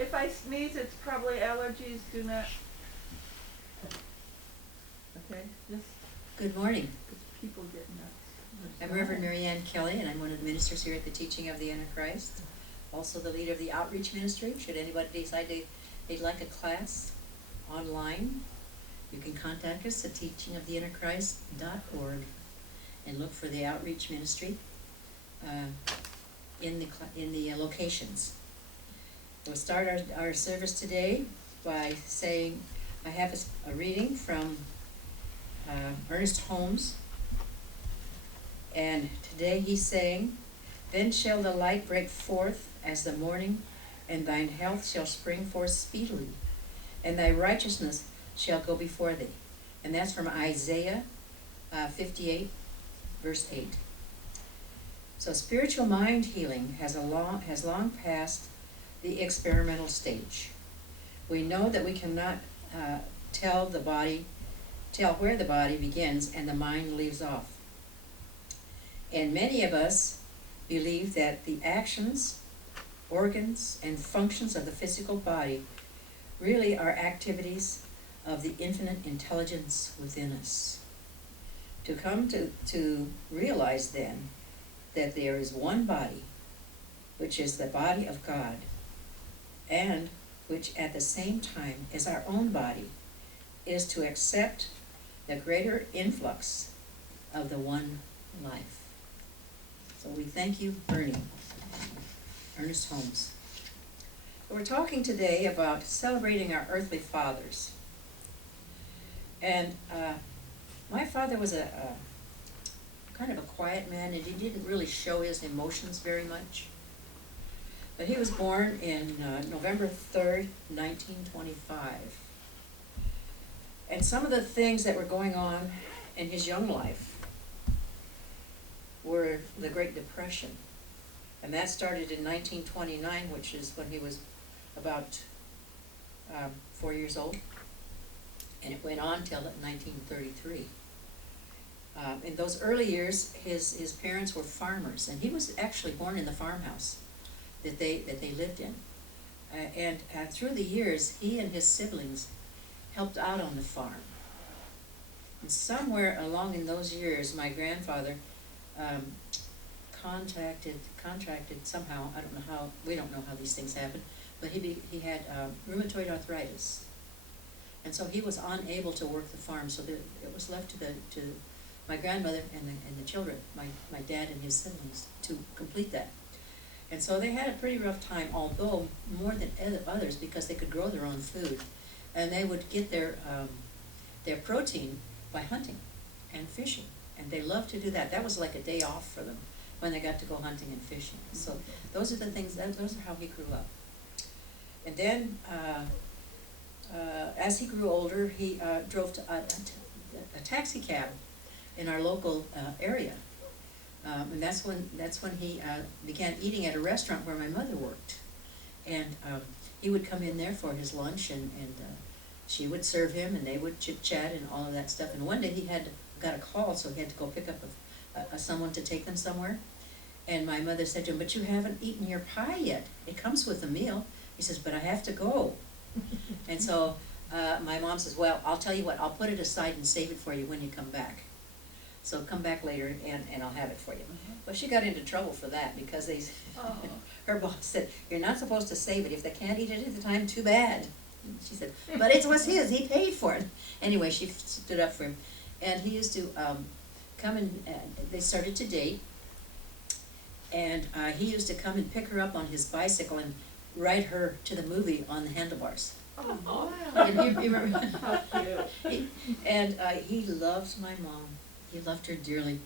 If I sneeze, it's probably allergies. Do not. Okay, just Good morning. because people get nuts. I'm Reverend Mary Ann Kelley, and I'm one of the ministers here at the Teaching of the Antichrist. Also the leader of the outreach ministry. Should anybody decide they'd like a class online, you can contact us at teachingoftheantichrist.org and look for the outreach ministry in the locations. We'll start our service today by saying, I have a reading from Ernest Holmes, and today he's saying, "Then shall the light break forth as the morning, and thine health shall spring forth speedily, and thy righteousness shall go before thee." And that's from Isaiah 58, verse 8. So spiritual mind healing has long passed the experimental stage. We know that we cannot tell where the body begins and the mind leaves off. And many of us believe that the actions, organs, and functions of the physical body really are activities of the infinite intelligence within us. To come to realize then that there is one body, which is the body of God, and which at the same time is our own body, is to accept the greater influx of the one life. So we thank you, Ernest Holmes. We're talking today about celebrating our earthly fathers. And my father was a kind of a quiet man, and he didn't really show his emotions very much. But he was born in November 3rd, 1925. And some of the things that were going on in his young life were the Great Depression. And that started in 1929, which is when he was about 4 years old. And it went on till 1933. In those early years, his parents were farmers, and he was actually born in the farmhouse that they lived in. And through the years, he and his siblings helped out on the farm. And somewhere along in those years, my grandfather contracted somehow, I don't know how, we don't know how these things happen, but he had rheumatoid arthritis. And so he was unable to work the farm, so it was left to my grandmother and the children, my dad and his siblings, to complete that. And so they had a pretty rough time, although more than others, because they could grow their own food. And they would get their protein by hunting and fishing. And they loved to do that. That was like a day off for them when they got to go hunting and fishing. So those are the things, those are how he grew up. And then as he grew older, he drove to a taxi cab in our local area. And that's when he began eating at a restaurant where my mother worked. And he would come in there for his lunch, and she would serve him, and they would chit-chat and all of that stuff. And one day he got a call, so he had to go pick up someone to take them somewhere. And my mother said to him, "But you haven't eaten your pie yet. It comes with a meal." He says, "But I have to go." And so my mom says, "Well, I'll tell you what, I'll put it aside and save it for you when you come back. So come back later and I'll have it for you." Well, she got into trouble for that because her boss said, "You're not supposed to save it. If they can't eat it at the time, too bad." She said, "But it was his. He paid for it." Anyway, she stood up for him. And he used to come and they started to date. And he used to come and pick her up on his bicycle and ride her to the movie on the handlebars. Oh, wow. And you remember? How cute. And he loves my mom. He loved her dearly.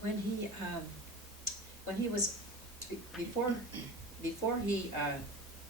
When he was before he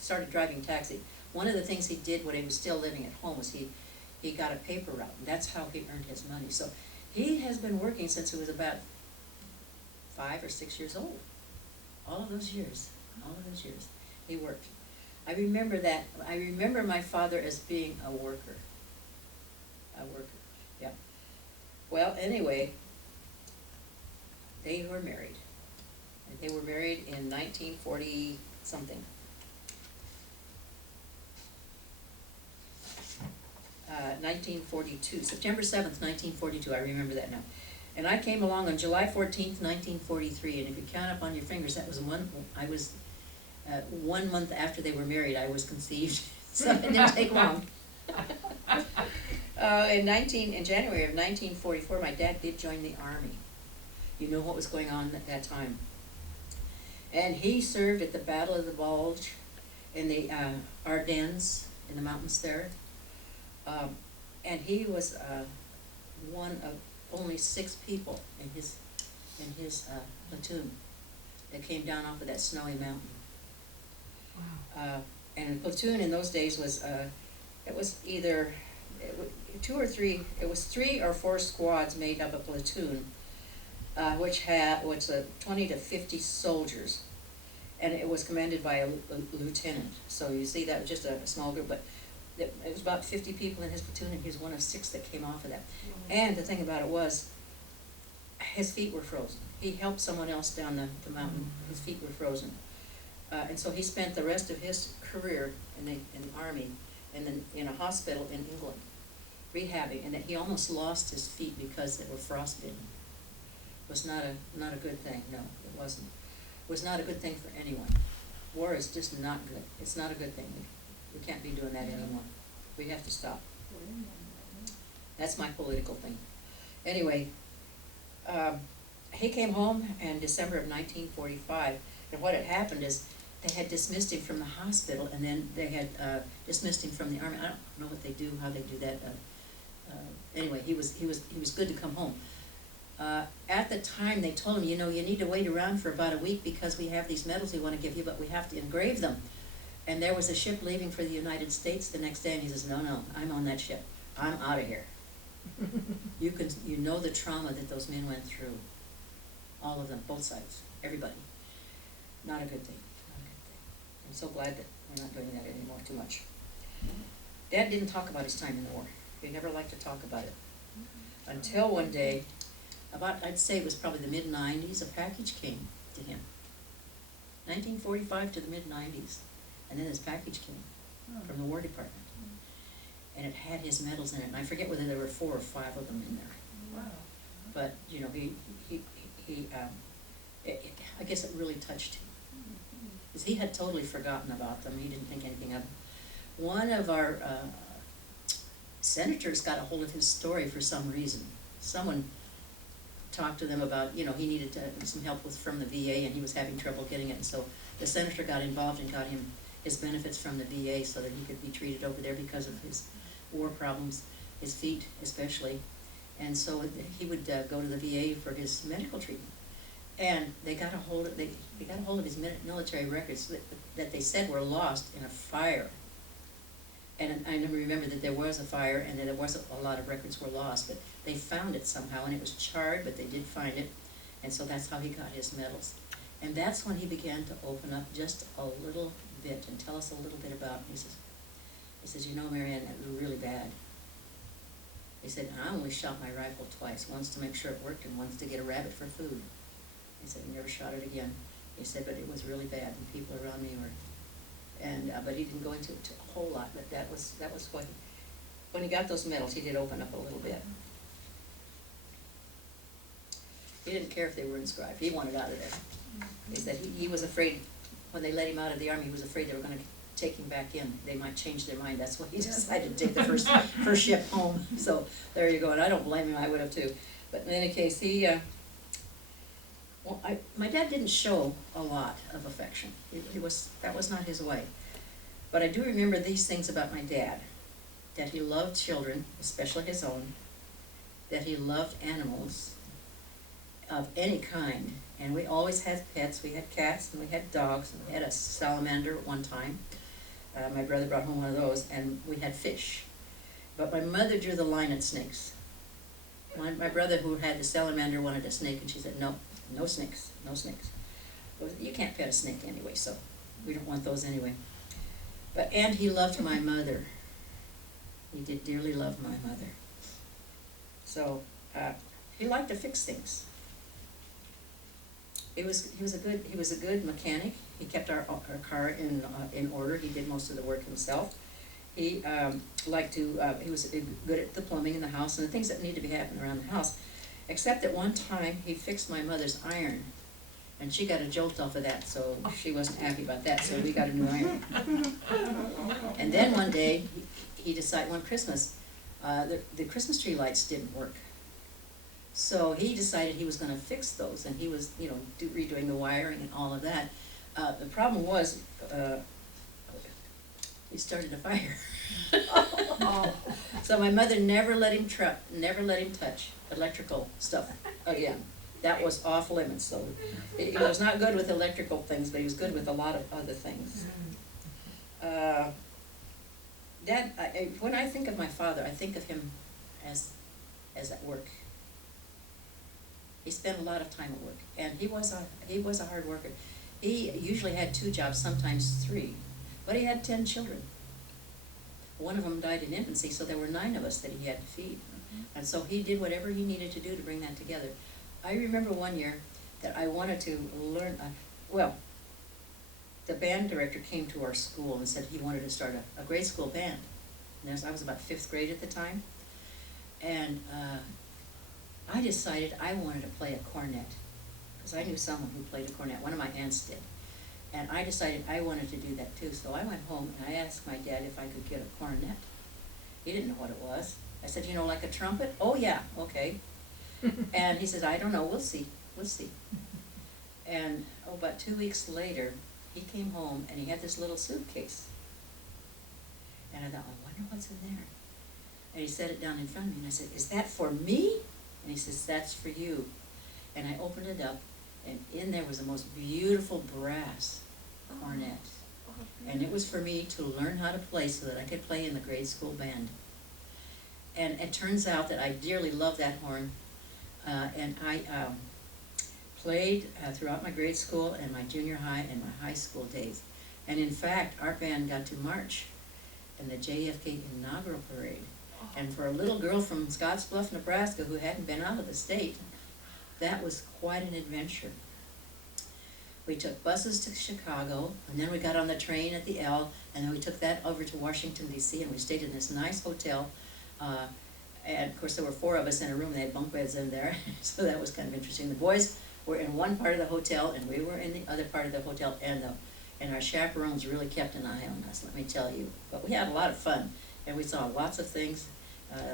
started driving taxi, one of the things he did when he was still living at home was he got a paper route, and that's how he earned his money. So he has been working since he was about 5 or 6 years old. All of those years, he worked. I remember my father as being a worker. Yeah. Well, anyway, they were married. They were married in 1940 something. 1942, September 7th, 1942, I remember that now. And I came along on July 14th, 1943, and if you count up on your fingers, that was 1 month after they were married, I was conceived, so it didn't take long. In January of 1944, my dad did join the Army. You know what was going on at that time. And he served at the Battle of the Bulge in the Ardennes, in the mountains there. And he was one of only 6 people in his platoon that came down off of that snowy mountain. Wow. And a platoon in those days was, it was either 2 or 3, it was 3 or 4 squads made up a platoon, which was 20 to 50 soldiers, and it was commanded by a lieutenant. So you see, that was just a small group, but it was about 50 people in his platoon, and he was one of 6 that came off of that. And the thing about it was, his feet were frozen. He helped someone else down the mountain. His feet were frozen. And so he spent the rest of his career in the Army and then in a hospital in England, rehabbing, and that he almost lost his feet because they were frostbitten. It was not a good thing. No, it wasn't. It was not a good thing for anyone. War is just not good. It's not a good thing. We can't be doing that anymore. We have to stop. That's my political thing. Anyway, he came home in December of 1945, and what had happened is they had dismissed him from the hospital, and then they had dismissed him from the Army. I don't know what they do, how they do that. Anyway, he was good to come home. At the time, they told him, you know, you need to wait around for about a week because we have these medals we want to give you, but we have to engrave them. And there was a ship leaving for the United States the next day, and he says, no, I'm on that ship. I'm out of here. You know the trauma that those men went through. All of them, both sides, everybody. Not a good thing, not a good thing. I'm so glad that we're not doing that anymore too much. Dad didn't talk about his time in the war. He never liked to talk about it. Until one day, I'd say it was probably the mid-90s, a package came to him. 1945 to the mid-90s. And then this package came from the War Department. And it had his medals in it, and I forget whether there were 4 or 5 of them in there. Wow. But, you know, I guess it really touched him. Because he had totally forgotten about them. He didn't think anything of them. One of our senators got a hold of his story for some reason. Someone talked to them about, you know, he needed some help from the VA, and he was having trouble getting it. And so the senator got involved and got him his benefits from the VA so that he could be treated over there because of his war problems, his feet especially. And so he would go to the VA for his medical treatment. And they got a hold of his military records that they said were lost in a fire. And I never remember that there was a fire and that there was a lot of records were lost, but they found it somehow, and it was charred, but they did find it. And so that's how he got his medals. And that's when he began to open up just a little bit and tell us a little bit about it. He says, you know, Marianne, that was really bad. He said, I only shot my rifle twice, once to make sure it worked and once to get a rabbit for food. He said, he never shot it again. He said, but it was really bad, and people around me were, and but he didn't go into it a whole lot, but that was what, when he got those medals, he did open up a little bit. He didn't care if they were inscribed. He wanted out of there. He said he was afraid, when they let him out of the Army, he was afraid they were going to take him back in. They might change their mind. That's why he decided to take the first ship home. So there you go, and I don't blame him. I would have too. But in any case, my dad didn't show a lot of affection. That was not his way. But I do remember these things about my dad, that he loved children, especially his own, that he loved animals of any kind, and we always had pets. We had cats and we had dogs, and we had a salamander at one time. My brother brought home one of those, and we had fish. But my mother drew the line at snakes. My brother, who had the salamander, wanted a snake, and she said, no snakes, no snakes. Well, you can't pet a snake anyway, so we don't want those anyway. And he loved my mother. He did dearly love my mother. So he liked to fix things. He was a good mechanic. He kept our car in order. He did most of the work himself. He he was good at the plumbing in the house and the things that need to be happening around the house. Except at one time, he fixed my mother's iron, and she got a jolt off of that, so she wasn't happy about that, so we got a new iron. And then one day, he decided, one Christmas, the Christmas tree lights didn't work. So he decided he was gonna fix those, and he was, redoing the wiring and all of that. The problem was, he started a fire. So my mother never let him touch electrical stuff again. That was off limits, so he was not good with electrical things, but he was good with a lot of other things. Dad, when I think of my father, I think of him as at work. He spent a lot of time at work, and he was a hard worker. He usually had 2 jobs, sometimes 3, but he had 10 children. One of them died in infancy, so there were 9 of us that he had to feed. And so he did whatever he needed to do to bring that together. I remember one year that I wanted to learn, the band director came to our school and said he wanted to start a grade school band. And I was about 5th grade at the time. And I decided I wanted to play a cornet, because I knew someone who played a cornet. One of my aunts did. And I decided I wanted to do that too. So I went home and I asked my dad if I could get a cornet. He didn't know what it was. I said, like a trumpet? Oh yeah, okay. And he said, I don't know, we'll see. And about 2 weeks later, he came home and he had this little suitcase. And I thought, I wonder what's in there. And he set it down in front of me and I said, is that for me? And he says, that's for you. And I opened it up, and in there was the most beautiful brass cornet. And it was for me to learn how to play so that I could play in the grade school band. And it turns out that I dearly love that horn. And I played throughout my grade school and my junior high and my high school days. And in fact, our band got to march in the JFK inaugural parade. And for a little girl from Scottsbluff, Nebraska, who hadn't been out of the state, that was quite an adventure. We took buses to Chicago, and then we got on the train at the L, and then we took that over to Washington, D.C., and we stayed in this nice hotel. And of course, there were 4 of us in a room. They had bunk beds in there, so that was kind of interesting. The boys were in one part of the hotel, and we were in the other part of the hotel, and our chaperones really kept an eye on us, let me tell you. But we had a lot of fun, and we saw lots of things,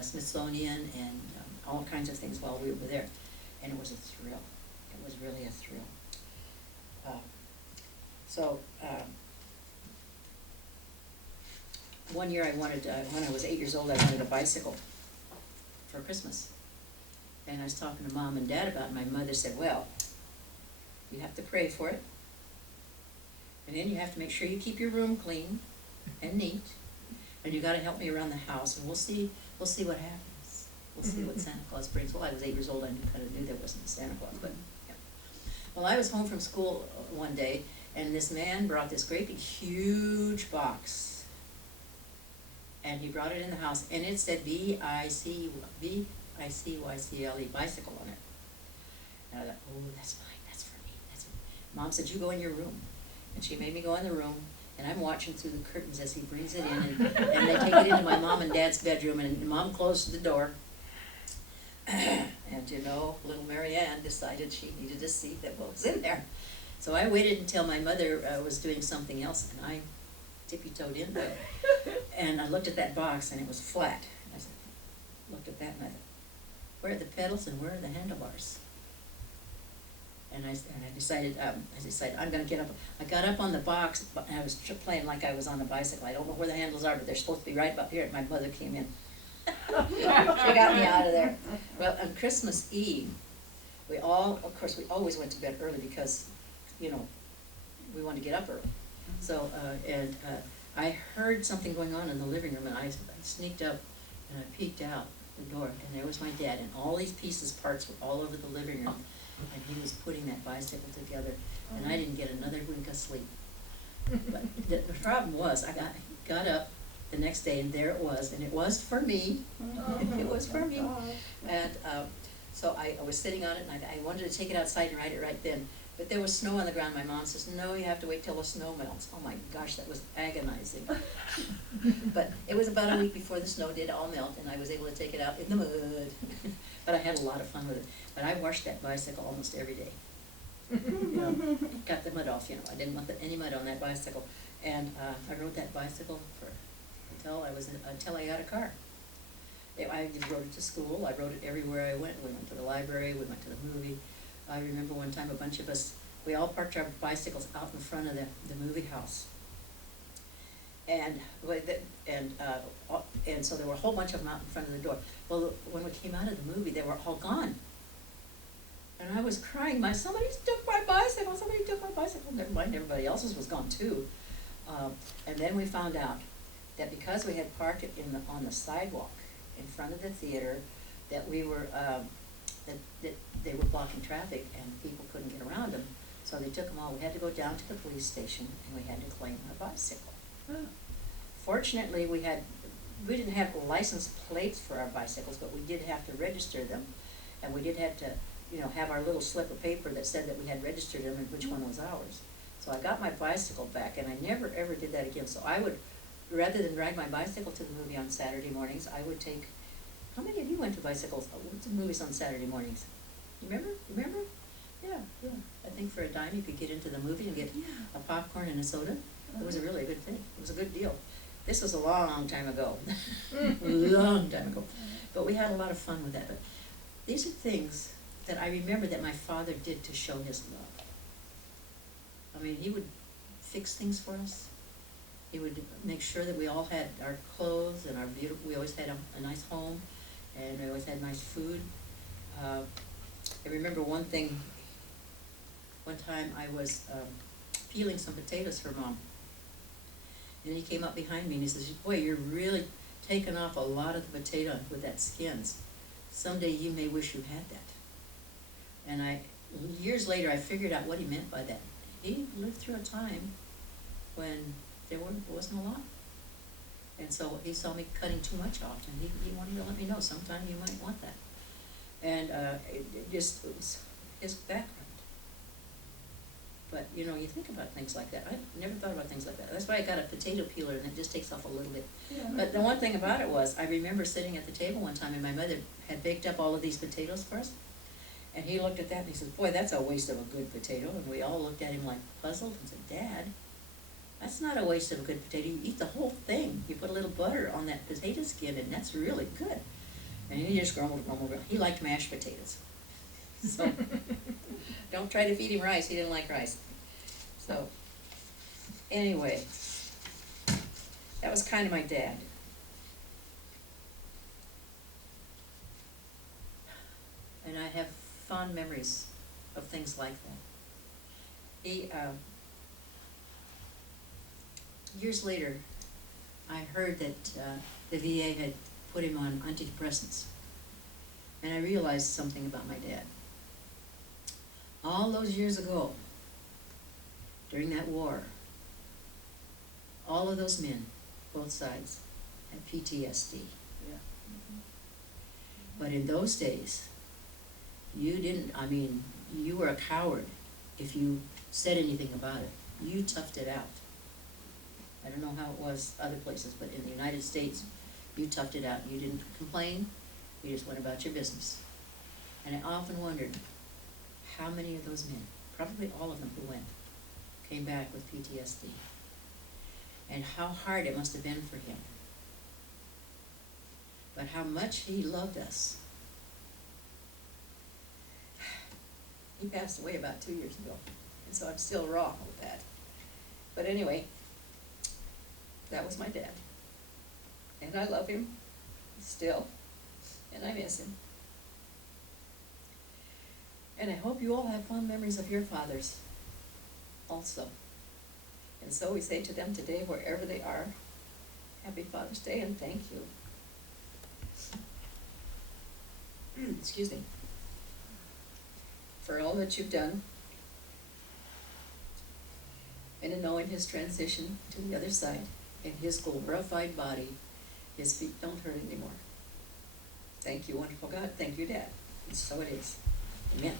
Smithsonian and all kinds of things while we were there. And it was a thrill. It was really a thrill. One year when I was 8 years old, I wanted a bicycle for Christmas. And I was talking to Mom and Dad about it, and my mother said, well, you have to pray for it. And then you have to make sure you keep your room clean and neat. And you gotta help me around the house, and we'll see what happens. We'll see what Santa Claus brings. Well, I was 8 years old, I kind of knew there wasn't a Santa Claus, but yeah. Well, I was home from school one day, and this man brought this great big huge box. And he brought it in the house, and it said B-I-C-Y-C-L-E, bicycle on it. And I thought, oh, that's mine, that's for me, that's for me. Mom said, you go in your room. And she made me go in the room, and I'm watching through the curtains as he brings it in, and they take it into my mom and dad's bedroom, and Mom closed the door. And little Mary Ann decided she needed to see what was in there. So I waited until my mother was doing something else, and I tippy-toed in there. And I looked at that box, and it was flat. I looked at that, and I thought, where are the pedals and where are the handlebars? And I decided I'm going to get up. I got up on the box, and I was playing like I was on a bicycle. I don't know where the handles are, but they're supposed to be right about here. And my mother came in. She got me out of there. Well, on Christmas Eve, we always went to bed early because, we wanted to get up early. So, I heard something going on in the living room, and I sneaked up, and I peeked out the door, and there was my dad, and all these parts were all over the living room. And he was putting that bicycle together, and I didn't get another wink of sleep. But the problem was, I got up the next day, and there it was, and it was for me. It was for me. And so I was sitting on it, and I wanted to take it outside and ride it right then. But there was snow on the ground. My mom says, no, you have to wait till the snow melts. Oh my gosh, that was agonizing. But it was about a week before the snow did all melt, and I was able to take it out in the mud. But I had a lot of fun with it. But I washed that bicycle almost every day. You know, got the mud off, you know. I didn't want any mud on that bicycle. And I rode that bicycle until I got a car. I rode it to school. I rode it everywhere I went. We went to the library. We went to the movie. I remember one time a bunch of us, we all parked our bicycles out in front of the movie house. And so there were a whole bunch of them out in front of the door. Well, when we came out of the movie, they were all gone. And I was crying, somebody took my bicycle, somebody took my bicycle. Never mind, everybody else's was gone too. And then we found out that because we had parked it on the sidewalk in front of the theater, that we were, that they were blocking traffic and people couldn't get around them. So they took them all. We had to go down to the police station and we had to claim our bicycle. Fortunately, we didn't have license plates for our bicycles, but we did have to register them, and we did have to, you know, have our little slip of paper that said that we had registered them and which one was ours. So I got my bicycle back, and I never ever did that again. So I would, rather than ride my bicycle to the movie on Saturday mornings, I would take. How many of you went to movies on Saturday mornings? You remember? Yeah. I think for a dime you could get into the movie and get a popcorn and a soda. It was a really good thing. It was a good deal. This was a long time ago. Long time ago. But we had a lot of fun with that. But these are things that I remember that my father did to show his love. I mean, he would fix things for us. He would make sure that we all had our clothes and we always had a nice home, and we always had nice food. I remember one time I was peeling some potatoes for Mom. And he came up behind me and he says, boy, you're really taking off a lot of the potato with that skins. Someday you may wish you had that. And years later, I figured out what he meant by that. He lived through a time when there wasn't a lot. And so he saw me cutting too much off, and he wanted to let me know sometime you might want that. And it was his background. But, you know, you think about things like that. I never thought about things like that. That's why I got a potato peeler, and it just takes off a little bit. Yeah. But the one thing about it was, I remember sitting at the table one time, and my mother had baked up all of these potatoes for us. And he looked at that, and he said, boy, that's a waste of a good potato. And we all looked at him like puzzled and said, Dad, that's not a waste of a good potato. You eat the whole thing. You put a little butter on that potato skin, and that's really good. And he just grumbled. He liked mashed potatoes. So don't try to feed him rice. He didn't like rice. So anyway, that was kind of my dad. And I have fond memories of things like that. He, years later, I heard that the VA had put him on antidepressants. And I realized something about my dad. All those years ago, during that war, all of those men, both sides, had PTSD. Yeah. But in those days, you were a coward if you said anything about it. You toughed it out. I don't know how it was other places, but in the United States, you toughed it out. You didn't complain. You just went about your business. And I often wondered how many of those men, probably all of them who went, came back with PTSD. And how hard it must have been for him. But how much he loved us. He passed away about 2 years ago, and so I'm still raw with that. But anyway, that was my dad. And I love him still, and I miss him. And I hope you all have fond memories of your fathers also. And so we say to them today, wherever they are, Happy Father's Day and thank you. Excuse me. For all that you've done, and in knowing his transition to the other side, and his glorified body, his feet don't hurt anymore. Thank you, wonderful God. Thank you, Dad. And so it is. Amen.